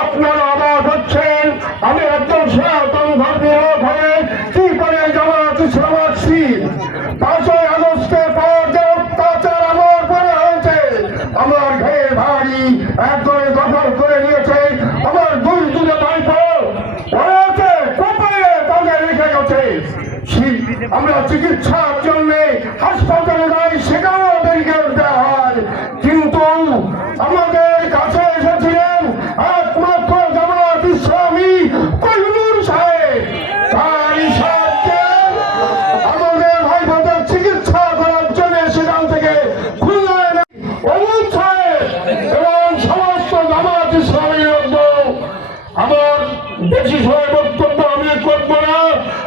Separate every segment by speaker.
Speaker 1: আপনারা অবাক হচ্ছেন। আমি একজন সনাতন ধর্মীয় কি করে পাঁচই পর যে অত্যাচার আমার উপরে হয়েছে, আমার দখল করে নিয়েছে। আমার দুই দুটো ভাইপো ওরাতে কোপায়ে তাদের রেখে গেছে? আমরা চিকিৎসার জন্য হাসপাতালে যাই সেখানেও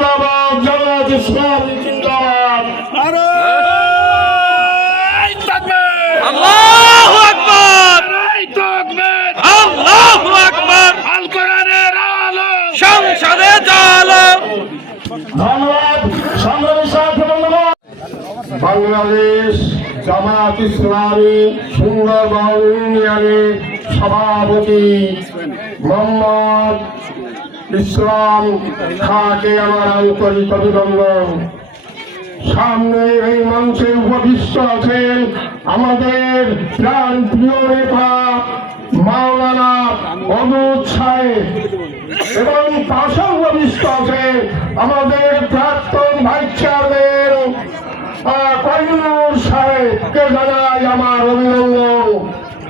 Speaker 1: জিন্দাবাদ জামাত ইসলাম জিন্দাবাদ।
Speaker 2: আল্লাহু আকবার। আল্লাহু আকবার।
Speaker 1: আল কোরআনের আলো।
Speaker 2: সংসদে চলো
Speaker 1: ধন্যবাদ সংগ্রামী সাথী বন্ধুগণ বাংলাদেশ জামাত ইসলামী সুন্দরবন ইউনিয়নের সভাপতি মোহাম্মদ ইসলাম খাকে আমার আন্তরিক অভিনন্দন। সামনে এই মঞ্চে উপবিষ্ট আছেন আমাদের প্রাণ প্রিয় নেতা মাওলানা অনুজ সাহেব। এবং পাশে উপবিষ্ট আছেন আমাদের প্রাক্তন ভাইস চেয়ারম্যান কয়নুর সাহেবকে জানা